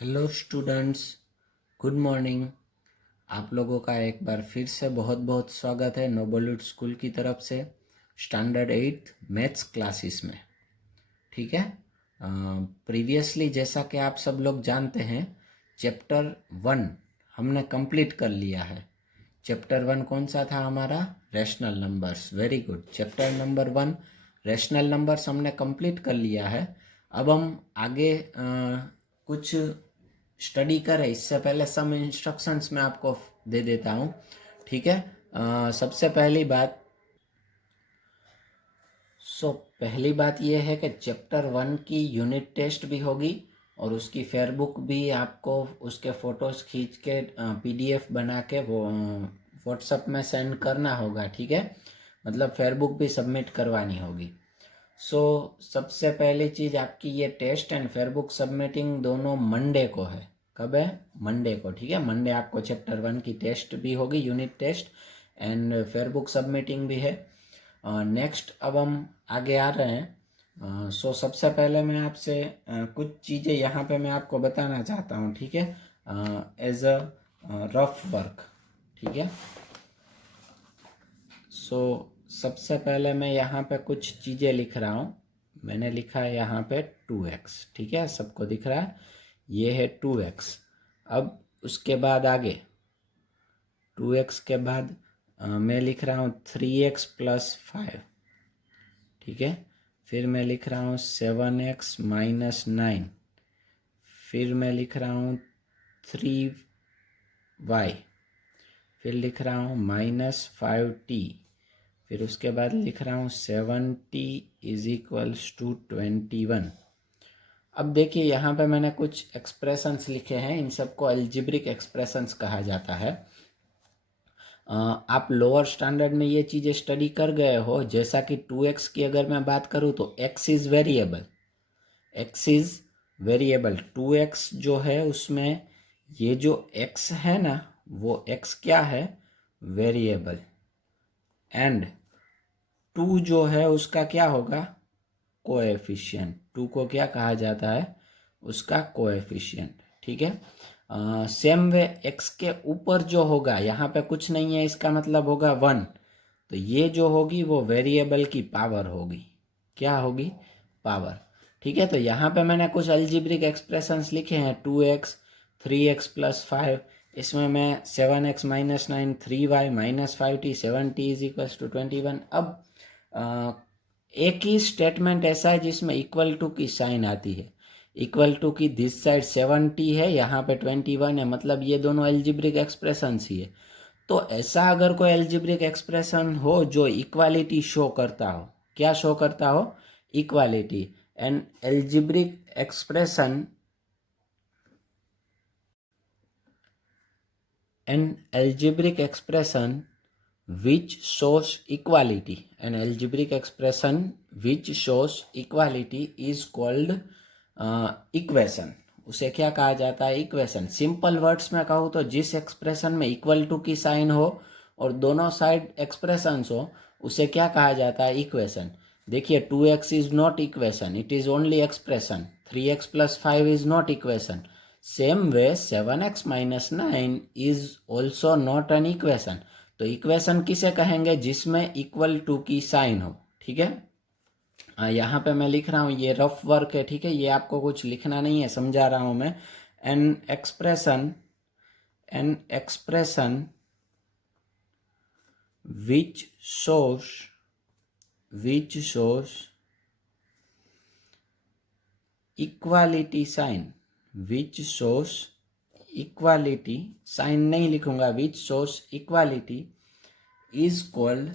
Hello students, good morning. आप लोगों का एक बार फिर से बहुत बहुत स्वागत है नोबोल्यूट स्कूल की तरफ से स्टैंडर्ड 8 मैथ्स क्लासेस में। ठीक है, प्रीवियसली जैसा कि आप सब लोग जानते हैं, चैप्टर 1 हमने कंप्लीट कर लिया है। चैप्टर 1 कौन सा था हमारा? Rational numbers. Very good. Chapter number 1 rational numbers हमने कंप्लीट कर लिया है। अब हम आगे कुछ स्टडी करें इससे पहले सम इंस्ट्रक्शंस मैं आपको दे देता हूँ। ठीक है, सबसे पहली बात पहली बात यह है कि चैप्टर 1 की यूनिट टेस्ट भी होगी और उसकी फेयरबुक भी आपको उसके फ़ोटोज़ खींच के पीडीएफ बना के वो व्हाट्सएप में सेंड करना होगा। ठीक है, मतलब फेयरबुक भी सबमिट करवानी होगी। सबसे पहली चीज़ आपकी ये टेस्ट एंड फेयरबुक सबमिटिंग दोनों मंडे को है। कब है? मंडे को। ठीक है, मंडे आपको चैप्टर 1 की टेस्ट भी होगी, यूनिट टेस्ट, एंड फेयरबुक सबमिटिंग भी है। नेक्स्ट अब हम आगे आ रहे हैं। सबसे पहले मैं आपसे कुछ चीज़ें यहाँ पे मैं आपको बताना चाहता हूँ। ठीक है, एज अ रफ वर्क। ठीक है, सबसे पहले मैं यहाँ पे कुछ चीज़ें लिख रहा हूँ। मैंने लिखा है यहाँ पे 2x। ठीक है, सबको दिख रहा है? ये है 2x। अब उसके बाद आगे 2x के बाद मैं लिख रहा हूँ 3x + 5। ठीक है, फिर मैं लिख रहा हूँ 7x - 9। फिर मैं लिख रहा हूँ 3y। फिर लिख रहा हूँ -5t। फिर उसके बाद लिख रहा हूँ 7t = 21। अब देखिए यहाँ पे मैंने कुछ एक्सप्रेशंस लिखे हैं, इन सबको अलजेब्रिक एक्सप्रेशंस कहा जाता है। आप लोअर स्टैंडर्ड में ये चीज़ें स्टडी कर गए हो। जैसा कि 2x की अगर मैं बात करूँ तो x is variable. x is variable 2x जो है उसमें ये जो x है ना, वो x क्या है? वेरिएबल। एंड 2 जो है उसका क्या होगा? कोएफिशिएंट। 2 को क्या कहा जाता है? उसका कोएफिशिएंट। ठीक है, सेम वे x के ऊपर जो होगा, यहाँ पे कुछ नहीं है, इसका मतलब होगा 1। तो ये जो होगी वो वेरिएबल की पावर होगी। क्या होगी? पावर। ठीक है, तो यहाँ पे मैंने कुछ अलजेब्रिक एक्सप्रेशंस लिखे हैं। 2x 3x + 5, इसमें मैं 7x - 9 3y -5t 7t = 21। अब एक ही स्टेटमेंट ऐसा है जिसमें इक्वल टू की साइन आती है। इक्वल टू की दिस साइड 7t है, यहाँ पे 21 है, मतलब ये दोनों अलजेब्रिक एक्सप्रेशंस ही है। तो ऐसा अगर कोई अलजेब्रिक एक्सप्रेशन हो जो इक्वालिटी शो करता हो, क्या शो करता हो? Equality. N algebraic expression which shows equality, an algebraic expression which shows equality is called equation। उसे क्या कहा जाता है? इक्वेशन। सिंपल वर्ड्स में कहूँ तो जिस एक्सप्रेशन में इक्वल टू की साइन हो और दोनों साइड एक्सप्रेशंस हो, उसे क्या कहा जाता है? इक्वेशन। देखिए 2x is not equation, it is only expression. 3x + 5 is not equation. Same way 7x - 9 is also not an equation. तो इक्वेशन किसे कहेंगे? जिसमें इक्वल टू की साइन हो। ठीक है, यहाँ पे मैं लिख रहा हूँ, ये रफ वर्क है। ठीक है, ये आपको कुछ लिखना नहीं है, समझा रहा हूँ मैं। An expression which shows equality sign, which shows equality sign नहीं लिखूंगा, which shows equality is called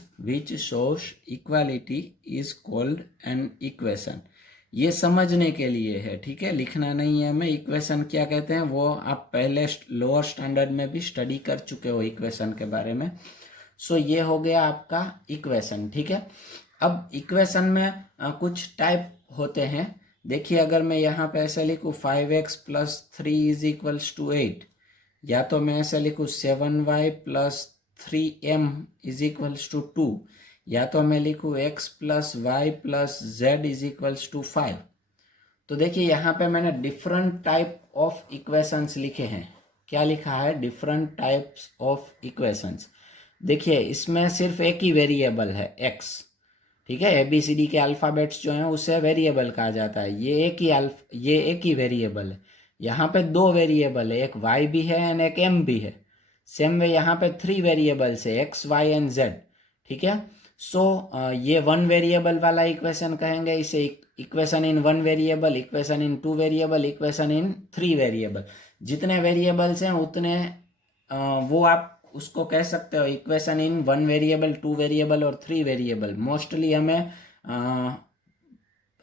an equation। ये समझने के लिए है। ठीक है, लिखना नहीं है। मैं इक्वेशन क्या कहते हैं वो आप पहले लोअर स्टैंडर्ड में भी स्टडी कर चुके हो इक्वेशन के बारे में। ये हो गया आपका इक्वेशन। ठीक है, अब इक्वेशन में कुछ टाइप होते हैं। देखिए अगर मैं यहाँ पे ऐसे लिखूँ 5x + 3 = 8, या तो मैं ऐसे लिखूँ 7y + 3m = 2, या तो मैं लिखूँ x + y + z = 5। तो देखिए यहाँ पे मैंने डिफरेंट टाइप ऑफ इक्वेशंस लिखे हैं। क्या लिखा है? Different types of equations. देखिए इसमें सिर्फ एक ही वेरिएबल है एक्स, ठीक है। ABCD के अल्फ़ाबेट्स जो हैं उसे वेरिएबल कहा जाता है। ये एक ही वेरिएबल है। यहाँ पे दो वेरिएबल है, एक y भी है एंड एक m भी है। सेम वे यहाँ पे 3 वेरिएबल्स है, x y एंड z, ठीक है। सो ये वन वेरिएबल वाला इक्वेशन कहेंगे इसे। Equation in one variable, equation in two variable, equation in 3 variable. जितने वेरिएबल्स हैं उतने वो आप उसको कह सकते हो equation in one variable, two variable और 3 वेरिएबल। मोस्टली हमें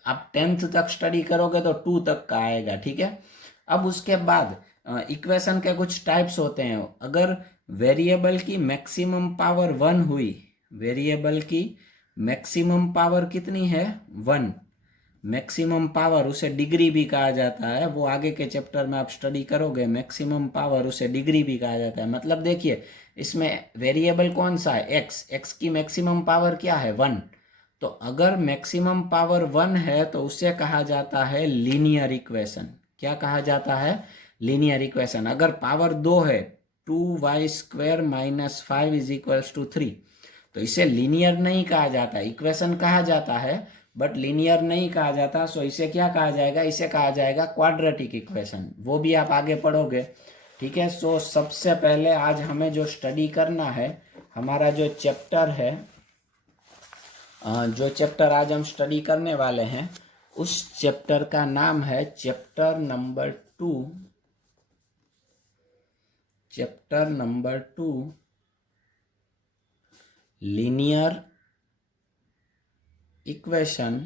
आप 10th तक स्टडी करोगे तो 2 तक का आएगा, ठीक है। अब उसके बाद इक्वेशन के कुछ टाइप्स होते हैं। अगर वेरिएबल की मैक्सिमम पावर 1 हुई, वेरिएबल की मैक्सिमम पावर कितनी है? 1। मैक्सिमम पावर उसे डिग्री भी कहा जाता है, वो आगे के चैप्टर में आप स्टडी करोगे। मैक्सिमम पावर उसे डिग्री भी कहा जाता है। मतलब देखिए इसमें वेरिएबल कौन सा है? एक्स। एक्स की मैक्सिमम पावर क्या है? 1। तो अगर मैक्सिमम पावर 1 है तो उसे कहा जाता है लीनियर इक्वेशन। क्या कहा जाता है? Linear equation. अगर पावर 2 है, 2y² - 5 = 3, तो इसे लीनियर नहीं कहा जाता, इक्वेशन कहा जाता है बट लीनियर नहीं कहा जाता। सो इसे क्या कहा जाएगा? इसे कहा जाएगा क्वाड्रेटिक इक्वेशन। वो भी आप आगे पढ़ोगे, ठीक है। सो सबसे पहले आज हमें जो स्टडी करना है, हमारा जो चैप्टर है, जो चैप्टर आज हम स्टडी करने वाले हैं, उस चैप्टर का नाम है chapter number 2। Chapter number 2 linear equation,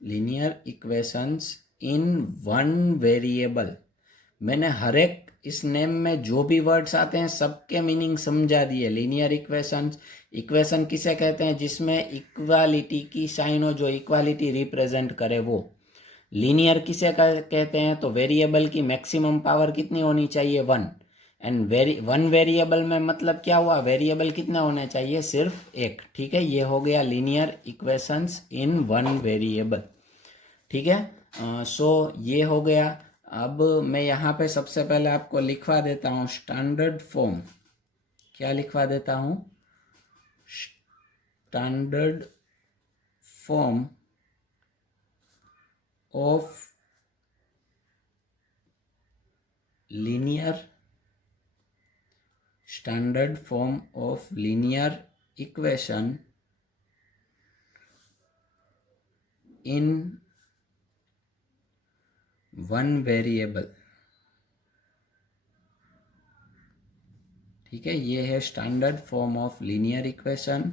linear equations in one variable. मैंने हर एक इस नेम में जो भी वर्ड्स आते हैं सबके मीनिंग समझा दिए। लीनियर इक्वेशंस, इक्वेशन किसे कहते हैं? जिसमें इक्वालिटी की साइन हो, जो इक्वालिटी रिप्रेजेंट करे वो। लीनियर किसे कहते हैं? तो वेरिएबल की मैक्सिमम पावर कितनी होनी चाहिए? 1। एंड वन वेरिएबल में मतलब क्या हुआ? वेरिएबल कितने होने चाहिए? सिर्फ एक, ठीक है। ये हो गया linear equations in one variable, ठीक है। सो ये हो गया। अब मैं यहाँ पे सबसे पहले आपको लिखवा देता हूँ स्टैंडर्ड फॉर्म। क्या लिखवा देता हूँ? Standard form of linear, standard form of linear equation in one variable, ठीक है। ये है standard form of linear equation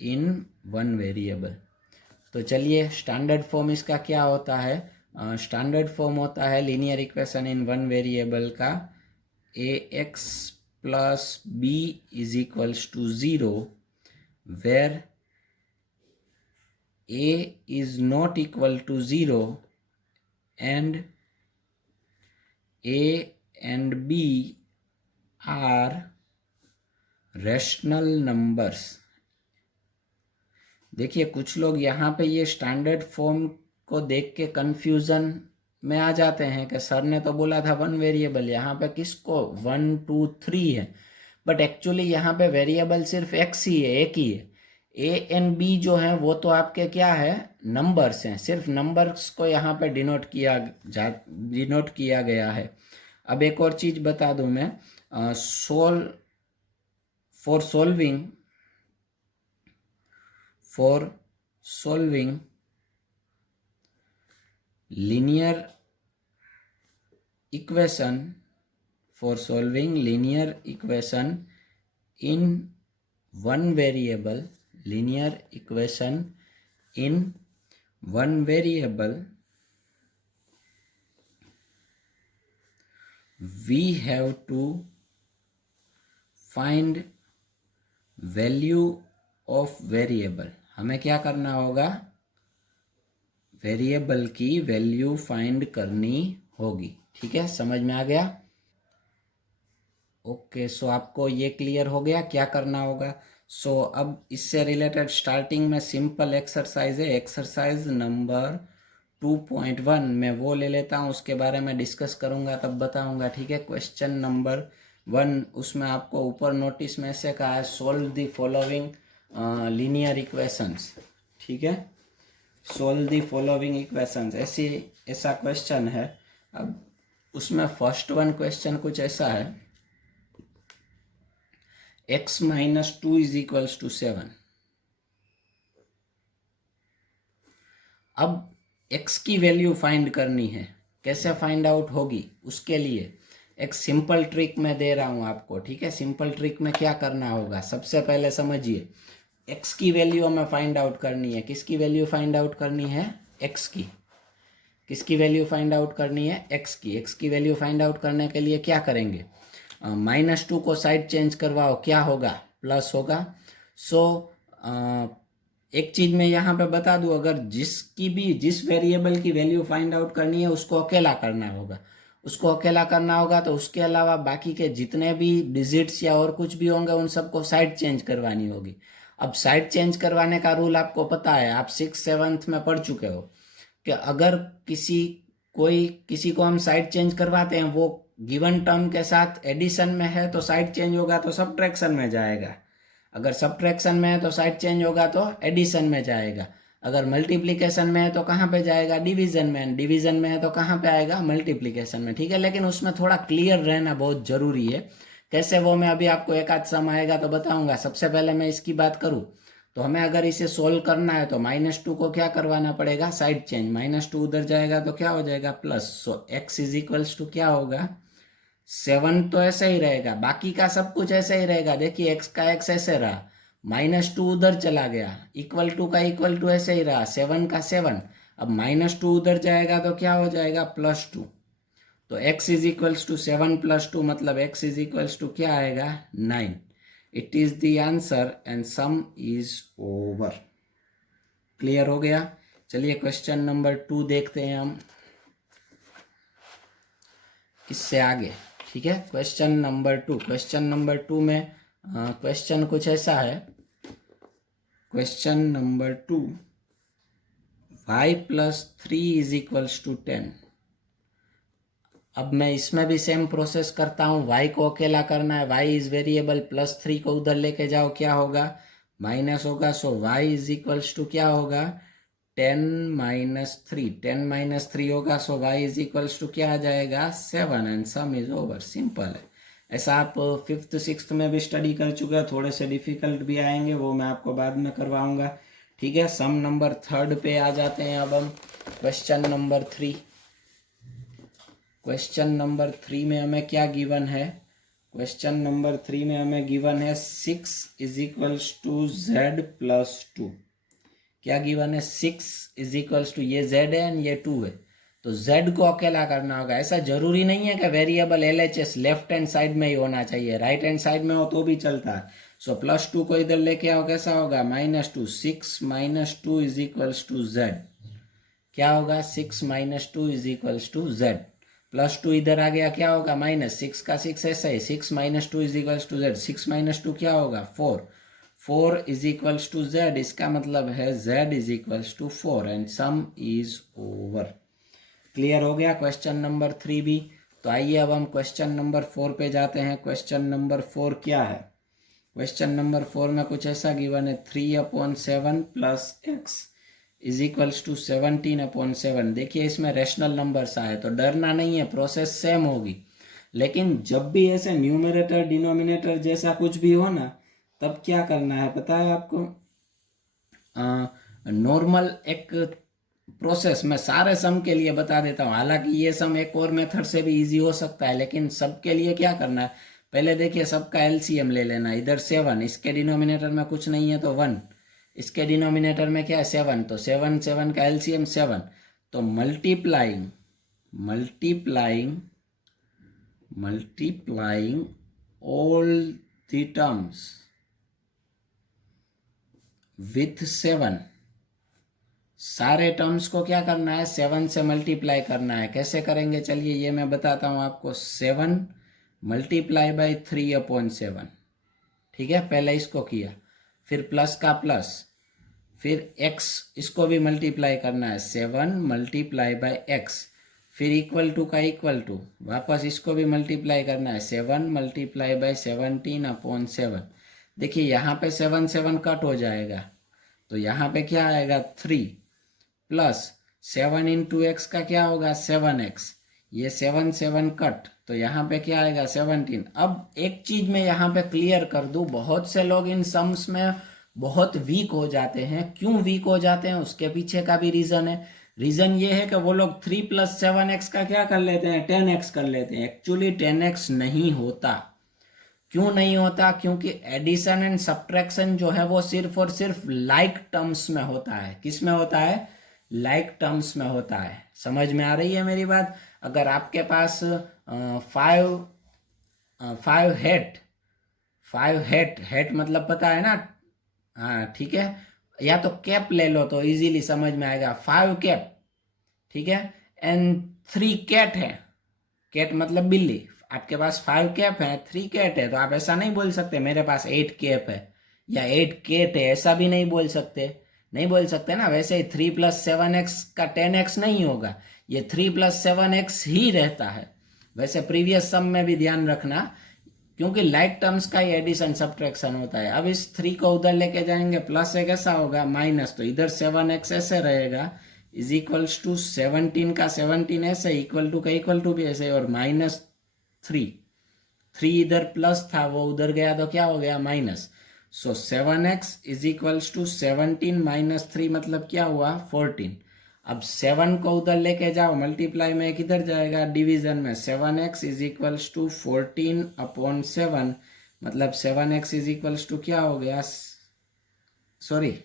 in one variable. तो चलिए स्टैंडर्ड फॉर्म इसका क्या होता है? स्टैंडर्ड फॉर्म होता है linear equation in one variable का ax + b = 0 where a is not equal to 0 and a and b are rational numbers। देखिए कुछ लोग यहाँ पे ये स्टैंडर्ड फॉर्म को देख के कंफ्यूजन में आ जाते हैं कि सर ने तो बोला था वन वेरिएबल, यहाँ पे किसको 1 2 3 है। बट एक्चुअली यहाँ पे वेरिएबल सिर्फ एक्स ही है, एक ही है। ए एंड बी जो है वो तो आपके क्या है? नंबर्स हैं। सिर्फ नंबर्स को यहाँ पे डिनोट किया गया है। अब एक और चीज बता दूं मैं, for solving linear equation, for solving linear equation in one variable, linear equation in one variable, we have to find value of variable। हमें क्या करना होगा? वेरिएबल की वैल्यू फाइंड करनी होगी, ठीक है। समझ में आ गया? ओके, सो आपको ये क्लियर हो गया क्या करना होगा? सो अब इससे रिलेटेड स्टार्टिंग में सिंपल एक्सरसाइज है, एक्सरसाइज नंबर 2.1 मैं वो ले लेता हूँ, उसके बारे में डिस्कस करूँगा तब बताऊँगा, ठीक है। क्वेश्चन नंबर 1 उसमें आपको ऊपर नोटिस में से कहा है solve the following linear equations, ठीक है। सोल्व द फॉलोइंग इक्वेशंस ऐसा क्वेश्चन है। अब उसमें फर्स्ट वन क्वेश्चन कुछ ऐसा है, x - 2 इज इक्वल्स टू 7। अब x की वैल्यू फाइंड करनी है, कैसे फाइंड आउट होगी उसके लिए एक सिंपल ट्रिक मैं दे रहा हूं आपको, ठीक है। सिंपल ट्रिक में क्या करना होगा, सबसे पहले समझिए, x की वैल्यू हमें फाइंड आउट करनी है। किसकी वैल्यू फाइंड आउट करनी है, x की। किसकी वैल्यू फाइंड आउट करनी है, x की। x की वैल्यू फाइंड आउट करने के लिए क्या करेंगे, -2 को साइड चेंज करवाओ, क्या होगा, प्लस होगा। सो एक चीज मैं यहाँ पे बता दूं, अगर जिस वेरिएबल की वैल्यू फाइंड आउट करनी है उसको अकेला करना होगा, उसको अकेला करना होगा, तो उसके अलावा बाकी के जितने भी डिजिट्स या और कुछ भी होंगे उन सबको साइड चेंज करवानी होगी। अब साइड चेंज करवाने का रूल आपको पता है, आप 6th-7th में पढ़ चुके हो कि अगर किसी को हम साइड चेंज करवाते हैं, वो गिवन टर्म के साथ एडिशन में है तो साइड चेंज होगा तो सब्ट्रैक्शन में जाएगा, अगर सब्ट्रैक्शन में है तो साइड चेंज होगा तो एडिशन में जाएगा, अगर मल्टीप्लिकेशन में है तो कहाँ पे जाएगा, डिवीजन में, डिवीजन में है तो कहाँ पे आएगा, मल्टीप्लिकेशन में, ठीक है। लेकिन उसमें थोड़ा क्लियर रहना बहुत जरूरी है। कैसे, वो मैं अभी आपको एक आध सम आएगा तो बताऊंगा। सबसे पहले मैं इसकी बात करूं तो हमें अगर इसे सोल्व करना है तो -2 को क्या करवाना पड़ेगा, साइड चेंज, -2 उधर जाएगा तो क्या हो जाएगा, plus. So x is equals to क्या होगा, 7 तो ऐसे ही रहेगा, बाकी का सब कुछ ऐसे ही रहेगा। देखिए x का x ऐसे रहा, -2 उधर चला गया, इक्वल टू का इक्वल टू ऐसे ही रहा, 7 का 7। अब -2 उधर जाएगा तो क्या हो जाएगा, +2। तो x इज इक्वल्स टू 7 + 2 मतलब x इज इक्वल्स टू क्या आएगा, 9। It is the answer and sum is over. Clear हो गया। चलिए क्वेश्चन नंबर 2 देखते हैं हम इससे आगे, ठीक है। क्वेश्चन नंबर 2 में क्वेश्चन कुछ ऐसा है, question number 2, y + 3 is equals to 10। अब मैं इसमें भी सेम प्रोसेस करता हूँ, y को अकेला करना है, y इज वेरिएबल, +3 को उधर लेके जाओ, क्या होगा, माइनस होगा। सो y इज इक्वल्स टू क्या होगा, 10 - 3, 10 - 3 होगा। सो y इज इक्वल्स टू क्या आ जाएगा, 7 and sum is over. Simple है। ऐसा आप 5th-6th में भी स्टडी कर चुके हैं, थोड़े से डिफिकल्ट भी आएंगे, वो मैं आपको बाद में करवाऊंगा, ठीक है। सम नंबर 3 पे आ जाते हैं अब हम, क्वेश्चन नंबर 3। क्वेश्चन नंबर 3 में हमें क्या गिवन है, क्वेश्चन नंबर 3 में हमें गिवन है 6 इज इक्वल्स टू z + 2। क्या गिवन है, 6 इज इक्वल्स टू, ये z है एंड ये 2 है, तो z को अकेला करना होगा। ऐसा जरूरी नहीं है कि variable LHS left hand side में ही होना चाहिए, राइट हैंड साइड में हो तो भी चलता है। सो +2 को इधर लेके आओ, कैसा होगा, -2, 6 - 2 इज इक्वल्स टू z। क्या होगा, 6 - 2 इज इक्वल्स टू z। +2 इधर आ गया, क्या होगा, -6 का 6 ऐसा ही, 6 - 2 इज इक्वल्स टू z। 6 - 2 क्या होगा, 4। 4 इज इक्वल्स टू z, इसका मतलब है z is equals to 4 and sum is over. Clear हो गया क्वेश्चन नंबर 3 भी। तो आइए अब हम क्वेश्चन नंबर 4 पे जाते हैं। क्वेश्चन नंबर 4 क्या है, क्वेश्चन नंबर 4 में कुछ ऐसा गिवन है, 3/7 + x इज इक्वल्स टू 17/7। देखिए इसमें रेशनल नंबर्स आए तो डरना नहीं है, प्रोसेस सेम होगी। लेकिन जब भी ऐसे न्यूमरेटर डिनोमिनेटर जैसा कुछ भी हो ना, तब क्या करना है पता है आपको, नॉर्मल एक प्रोसेस मैं सारे सम के लिए बता देता हूँ, हालांकि ये सम एक और मेथड से भी इजी हो सकता है, लेकिन सबके लिए क्या करना है, पहले देखिए सबका LCM ले लेना। इधर 7, इसके डिनोमिनेटर में कुछ नहीं है तो 1, इसके डिनोमिनेटर में क्या है, 7, तो 7 का LCM 7। तो multiplying all the terms with 7, सारे टर्म्स को क्या करना है, 7 से मल्टीप्लाई करना है। कैसे करेंगे, चलिए ये मैं बताता हूं आपको। 7 × 3/7, ठीक है, पहले इसको किया। फिर प्लस का प्लस, फिर x इसको भी मल्टीप्लाई करना है 7 मल्टीप्लाई बाय x, फिर इक्वल टू का इक्वल टू, वापस इसको भी मल्टीप्लाई करना है 7 मल्टीप्लाई बाय 17/7। देखिए यहाँ पे 7 7 कट हो जाएगा, तो यहाँ पे क्या आएगा 3 प्लस 7 इंटू एक्स का क्या होगा 7x, ये 7 7 कट, तो यहाँ पे क्या आएगा 17। अब एक चीज मैं यहाँ पे क्लियर कर दूं, बहुत से लोग इन सम्स में बहुत वीक हो जाते हैं। क्यों वीक हो जाते हैं, उसके पीछे का भी रीजन है। रीजन ये है कि वो लोग 3 + 7x का क्या कर लेते हैं 10x कर लेते हैं। एक्चुअली 10x नहीं होता। क्यों नहीं होता, क्योंकि एडिशन एंड सब्ट्रैक्शन जो है वो सिर्फ और सिर्फ लाइक टर्म्स में होता है। किस में होता है, लाइक टर्म्स में होता है। समझ में आ रही है मेरी बात। अगर आपके पास 5 हेट मतलब पता है ना, हाँ ठीक है, या तो कैप ले लो तो इजीली समझ में आएगा, 5 कैप, ठीक है, एंड 3 कैट है। कैट मतलब बिल्ली। आपके पास 5 कैप है 3 कैट है, तो आप ऐसा नहीं बोल सकते मेरे पास 8 कैप है या 8 कैट है, ऐसा भी नहीं बोल सकते, नहीं बोल सकते ना। वैसे ही 3 + 7x का 10x नहीं होगा, ये 3 + 7x ही रहता है। वैसे प्रीवियस सम में भी ध्यान रखना, क्योंकि लाइक टर्म्स का ही एडिशन सब्ट्रैक्शन होता है। अब इस 3 को उधर लेके जाएंगे, प्लस एक ऐसा होगा माइनस, तो इधर 7x ऐसे रहेगा, इज इक्वल्स टू 17 का 17 ऐसे, इक्वल टू का इक्वल टू भी ऐसे, और -3 इधर प्लस था वो उधर गया तो क्या हो गया minus. So 7x is equals to 17 - 3 मतलब क्या हुआ 14। अब 7 को उधर लेके जाओ, मल्टीप्लाई में किधर जाएगा डिवीजन में, 7x इज इक्वल्स टू 14/7 मतलब 7x इज इक्वल्स टू क्या हो गया, सॉरी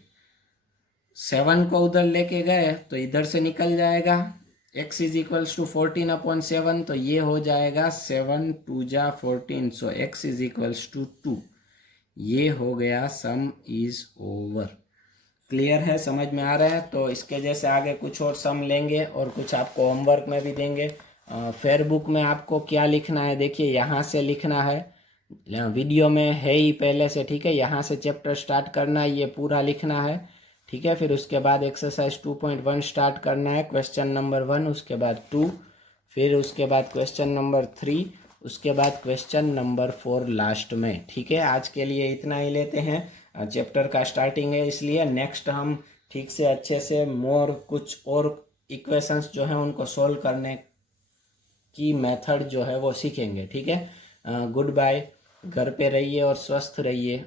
7 को उधर लेके गए तो इधर से निकल जाएगा, x इज इक्वल्स टू 14/7, तो ये हो जाएगा 7 2 जा 14, सो x इज इक्वल्स टू 2। ये हो गया, सम इज ओवर। क्लियर है, समझ में आ रहा है। तो इसके जैसे आगे कुछ और सम लेंगे और कुछ आपको होमवर्क में भी देंगे। फेयर बुक में आपको क्या लिखना है, देखिए यहाँ से लिखना है, वीडियो में है ही पहले से, ठीक है। यहाँ से चैप्टर स्टार्ट करना है, ये पूरा लिखना है, ठीक है। फिर उसके बाद एक्सरसाइज 2.1 स्टार्ट करना है, क्वेश्चन नंबर 1, उसके बाद 2, फिर उसके बाद क्वेश्चन नंबर 3, उसके बाद क्वेश्चन नंबर 4 लास्ट में, ठीक है। आज के लिए इतना ही लेते हैं, चैप्टर का स्टार्टिंग है इसलिए। नेक्स्ट हम ठीक से अच्छे से मोर कुछ और इक्वेशंस जो हैं उनको सोल्व करने की मेथड जो है वो सीखेंगे, ठीक है। गुड बाय, घर पे रहिए और स्वस्थ रहिए।